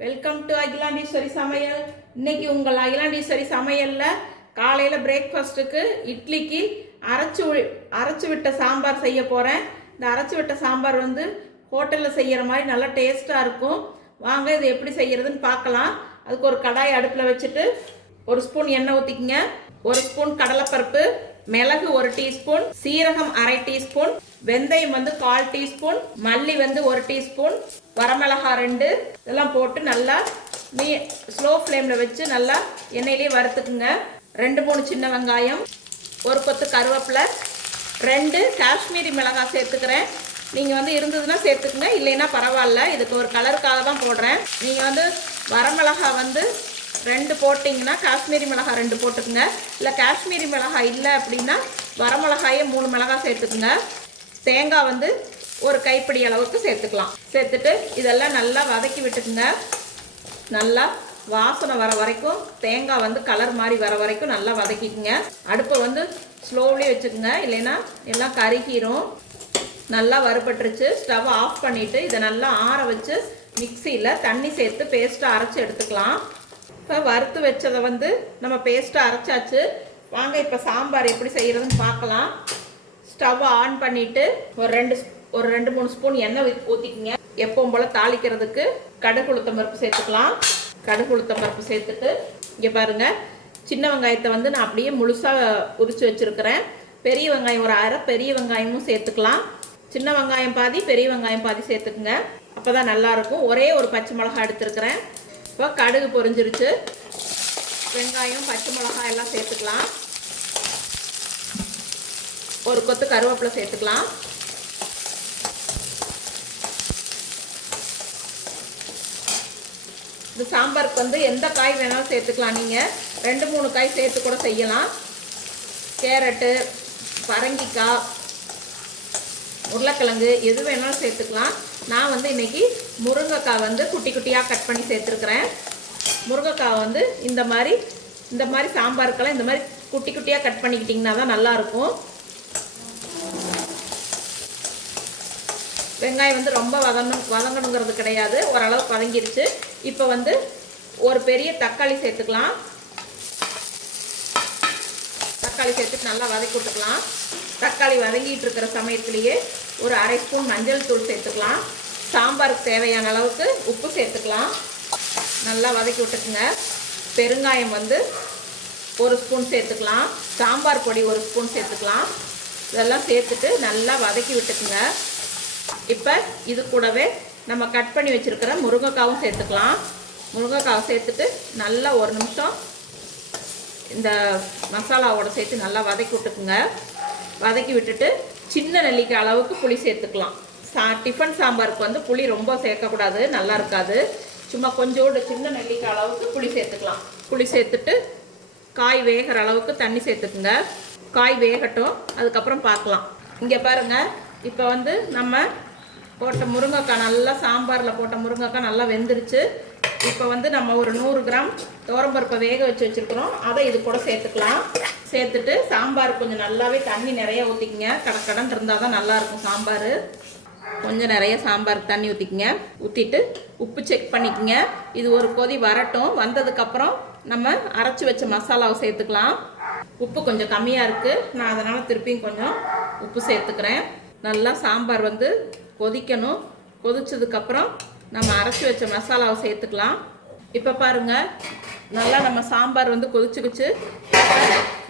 Welcome to Akilandeswari சமையல். இன்னைக்கு உங்கள் அகிலாண்டீஸ்வரி சமையலில் காலையில் பிரேக்ஃபாஸ்ட்டுக்கு இட்லிக்கு அரைச்சு வி- அரைச்சு விட்ட சாம்பார் செய்ய போகிறேன் இந்த அரைச்சி விட்ட சாம்பார் வந்து ஹோட்டலில் செய்கிற மாதிரி நல்லா டேஸ்ட்டாக இருக்கும். வாங்க இது எப்படி செய்கிறதுன்னு பார்க்கலாம். அதுக்கு ஒரு கடாய் அடுப்பில் வச்சுட்டு ஒரு ஸ்பூன் எண்ணெய் ஊற்றிக்கிங்க ஒரு ஸ்பூன் கடலைப்பருப்பு மிளகு ஒரு டீஸ்பூன் சீரகம் அரை டீஸ்பூன் வெந்தயம் வந்து கால் டீஸ்பூன் மல்லி வந்து ஒரு டீஸ்பூன் வரமிளகா ரெண்டு. இதெல்லாம் போட்டு நல்லா நீ ஸ்லோ ஃப்ளேமில் வச்சு நல்லா எண்ணெயிலேயே வறுத்துக்குங்க. ரெண்டு மூணு சின்ன வெங்காயம் ஒரு கொத்து கருவேப்பிலை ரெண்டு காஷ்மீரி மிளகாய் சேர்த்துக்கிறேன். நீங்கள் வந்து இருந்ததுன்னா சேர்த்துக்குங்க இல்லைன்னா பரவாயில்ல. இதுக்கு ஒரு கலருக்காக தான் போடுறேன். நீங்கள் வந்து வரமிளகா வந்து ரெண்டு போட்டிங்கன்னா காஷ்மீரி மிளகாய் ரெண்டு போட்டுக்குங்க. இல்லை காஷ்மீரி மிளகாய் இல்லை அப்படின்னா வரமிளகாயே மூணு மிளகாய் சேர்த்துக்குங்க. தேங்காய் வந்து ஒரு கைப்பிடி அளவுக்கு சேர்த்துக்கலாம். சேர்த்துட்டு இதெல்லாம் நல்லா வதக்கி விட்டுக்குங்க. நல்லா வாசனை வர வரைக்கும் தேங்காய் வந்து கலர் மாதிரி வர வரைக்கும் நல்லா வதக்கிக்குங்க. அடுப்பை வந்து ஸ்லோவ்லி வச்சுக்கோங்க. இல்லைன்னா எல்லாம் கருகிரும். நல்லா வறுபட்டுருச்சு. ஸ்டவ் ஆஃப் பண்ணிவிட்டு இதை நல்லா ஆற வச்சு மிக்சியில் தண்ணி சேர்த்து பேஸ்ட்டாக அரைச்சி எடுத்துக்கலாம். இப்போ வறுத்து வச்சதை வந்து நம்ம பேஸ்ட்டாக அரைச்சாச்சு. வாங்க இப்போ சாம்பார் எப்படி செய்கிறதுன்னு பார்க்கலாம். ஸ்டவ் ஆன் பண்ணிவிட்டு ஒரு ரெண்டு ஸ்- ஒரு ரெண்டு மூணு ஸ்பூன் எண்ணெய் ஊத்- ஊற்றிக்கிங்க எப்பவும் போல் தாளிக்கிறதுக்கு கடுகு உளுத்தம் பருப்பு சேர்த்துக்கலாம். கடுகு உளுத்தம் பருப்பு சேர்த்துட்டு இங்கே பாருங்கள் சின்ன வெங்காயத்தை வந்து நான் அப்படியே முழுசாக உரித்து வச்சுருக்கிறேன். பெரிய வெங்காயம் ஒரு அரை பெரிய வெங்காயமும் சேர்த்துக்கலாம். சின்ன வெங்காயம் பாதி பெரிய வெங்காயம் பாதி சேர்த்துக்குங்க. அப்போ தான் நல்லாயிருக்கும். ஒரே ஒரு பச்சை மிளகாய் எடுத்துருக்கிறேன். இப்போ கடுகு பொரிஞ்சிருச்சு. வெங்காயம் பச்சை மிளகாய் எல்லாம் சேர்த்துக்கலாம். ஒரு கொத்து கருவேப்பிலை சேர்த்துக்கலாம். இந்த சாம்பாருக்கு வந்து எந்த காய் வேணாலும் சேர்த்துக்கலாம் நீங்கள் ரெண்டு மூணு காய் சேர்த்து கூட செய்யலாம். கேரட்டு பரங்கிக்காய் உருளைக்கிழங்கு எது வேணாலும் சேர்த்துக்கலாம். நான் வந்து இன்றைக்கி முருங்கைக்காய் வந்து குட்டி குட்டியாக கட் பண்ணி சேர்த்துருக்குறேன். முருங்கைக்காய் வந்து இந்த மாதிரி இந்த மாதிரி சாம்பாருக்கெல்லாம் இந்த மாதிரி குட்டி குட்டியாக கட் பண்ணிக்கிட்டிங்கன்னா தான் நல்லாயிருக்கும். வெங்காயம் வந்து ரொம்ப வதங்கணும் வதங்கணுங்கிறது கிடையாது. ஓரளவுக்கு வதங்கிருச்சு. இப்போ வந்து ஒரு பெரிய தக்காளி சேர்த்துக்கலாம். தக்காளி சேர்த்துட்டு நல்லா வதக்கி விட்டுக்கலாம். தக்காளி வதங்கிட்டு இருக்கிற சமயத்துலேயே ஒரு அரை ஸ்பூன் மஞ்சள் தூள் சேர்த்துக்கலாம். சாம்பாருக்கு தேவையான அளவுக்கு உப்பு சேர்த்துக்கலாம். நல்லா வதக்கி விட்டுக்குங்க. பெருங்காயம் வந்து ஒரு ஸ்பூன் சேர்த்துக்கலாம். சாம்பார் பொடி ஒரு ஸ்பூன் சேர்த்துக்கலாம். இதெல்லாம் சேர்த்துட்டு நல்லா வதக்கி விட்டுக்குங்க. இப்போ இது கூடவே நம்ம கட் பண்ணி வச்சுருக்கிற முருங்கைக்காவும் சேர்த்துக்கலாம். முருங்கைக்காவை சேர்த்துட்டு நல்லா ஒரு நிமிஷம் இந்த மசாலாவோட சேர்த்து நல்லா வதக்கி விட்டுக்குங்க. வதக்கி விட்டுட்டு சின்ன நெல்லிக்காய் அளவுக்கு புளி சேர்த்துக்கலாம். சா டிஃபன் சாம்பாருக்கு வந்து புளி ரொம்ப சேர்க்கக்கூடாது நல்லா இருக்காது. சும்மா கொஞ்சோண்டு சின்ன நெல்லிக்காய் அளவுக்கு புளி சேர்த்துக்கலாம். புளி சேர்த்துட்டு காய் வேகிற அளவுக்கு தண்ணி சேர்த்துக்குங்க. காய் வேகட்டும் அதுக்கப்புறம் பார்க்கலாம். இங்கே பாருங்கள் இப்போ வந்து நம்ம போட்ட முருங்கைக்காய் நல்லா சாம்பாரில் போட்ட முருங்கைக்காய் நல்லா வெந்துருச்சு. இப்போ வந்து நம்ம ஒரு நூறு கிராம் துவரம்பருப்பை வேக வச்சு வச்சுருக்குறோம். அதை இது கூட சேர்த்துக்கலாம். சேர்த்துட்டு சாம்பார் கொஞ்சம் நல்லாவே தண்ணி நிறைய ஊற்றிக்கிங்க கடக்கடன் இருந்தால் தான் நல்லாயிருக்கும் சாம்பார். கொஞ்சம் நிறைய சாம்பாருக்கு தண்ணி ஊற்றிக்கிங்க ஊற்றிட்டு உப்பு செக் பண்ணிக்கங்க. இது ஒரு கொதி வரட்டும். வந்ததுக்கப்புறம் நம்ம அரைச்சி வச்ச மசாலாவை சேர்த்துக்கலாம். உப்பு கொஞ்சம் கம்மியாக இருக்குது நான் அதனால் திருப்பியும் கொஞ்சம் உப்பு சேர்த்துக்கிறேன். நல்லா சாம்பார் வந்து கொதிக்கணும். கொதிச்சதுக்கப்புறம் நம்ம அரைச்சி வச்ச மசாலாவை சேர்த்துக்கலாம். இப்போ பாருங்க நல்லா நம்ம சாம்பார் வந்து கொதிச்சுக்கிச்சு.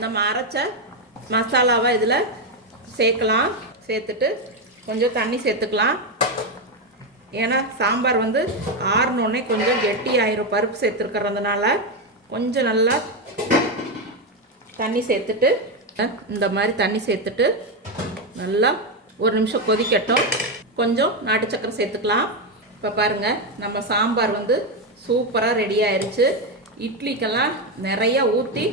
நம்ம அரைச்ச மசாலாவை இதில் சேர்க்கலாம். சேர்த்துட்டு கொஞ்சம் தண்ணி சேர்த்துக்கலாம். ஏன்னா சாம்பார் வந்து ஆறினோடனே கொஞ்சம் கெட்டி ஆயிரும். பருப்பு சேர்த்துருக்கிறதுனால கொஞ்சம் நல்லா தண்ணி சேர்த்துட்டு இந்த மாதிரி தண்ணி சேர்த்துட்டு நல்லா ஒரு நிமிஷம் கொதிக்கட்டும். கொஞ்சம் நாட்டு சக்கரை சேர்த்துக்கலாம். இப்போ பாருங்கள் நம்ம சாம்பார் வந்து சூப்பராக ரெடி ஆயிடுச்சு இட்லிக்கெல்லாம் நிறையா ஊற்றி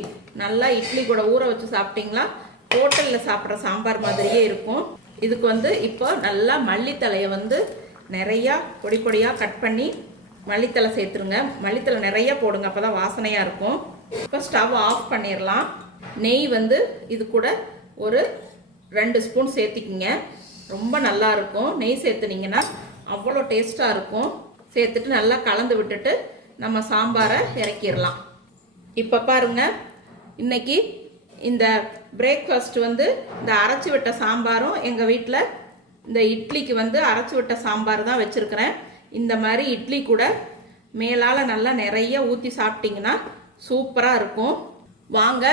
நல்லா இட்லி கூட ஊற வச்சு சாப்பிட்டிங்களா? ஹோட்டலில் சாப்பிட்ற சாம்பார் மாதிரியே இருக்கும். இதுக்கு வந்து இப்போ நல்லா மல்லித்தலையை வந்து நிறையா பொடி பொடியாக கட் பண்ணி மல்லித்தலை சேர்த்துருங்க. மல்லித்தலை நிறைய போடுங்க அப்போ தான் வாசனையாக இருக்கும். இப்போ ஸ்டவ் ஆஃப் பண்ணிடலாம் நெய் வந்து இது கூட ஒரு ரெண்டு ஸ்பூன் சேர்த்திக்கிங்க. ரொம்ப நல்லா இருக்கும் நெய் சேர்த்துனீங்கன்னா அவ்வளோ டேஸ்ட்டாக இருக்கும். சேர்த்துட்டு நல்லா கலந்து விட்டுட்டு நம்ம சாம்பாரை இறக்கிடலாம். இப்போ பாருங்கள் இன்னைக்கு இந்த பிரேக்ஃபாஸ்ட் வந்து இந்த அரைச்சி விட்ட சாம்பாரும் எங்கள் வீட்டில் இந்த இட்லிக்கு வந்து அரைச்சி விட்ட சாம்பார் தான் வச்சுருக்கிறேன். இந்த மாதிரி இட்லி கூட மேலால் நல்லா நிறைய ஊற்றி சாப்பிட்டிங்கன்னா சூப்பராக இருக்கும். வாங்க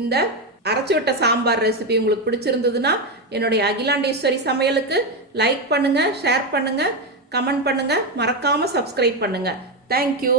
இந்த அரைச்சி விட்ட சாம்பார் ரெசிபி உங்களுக்கு பிடிச்சிருந்ததுன்னா என்னுடைய அகிலாண்டேஸ்வரி சமையலுக்கு லைக் பண்ணுங்கள் ஷேர் பண்ணுங்கள் கமெண்ட் பண்ணுங்கள் மறக்காமல் சப்ஸ்கிரைப் பண்ணுங்கள் தேங்க்யூ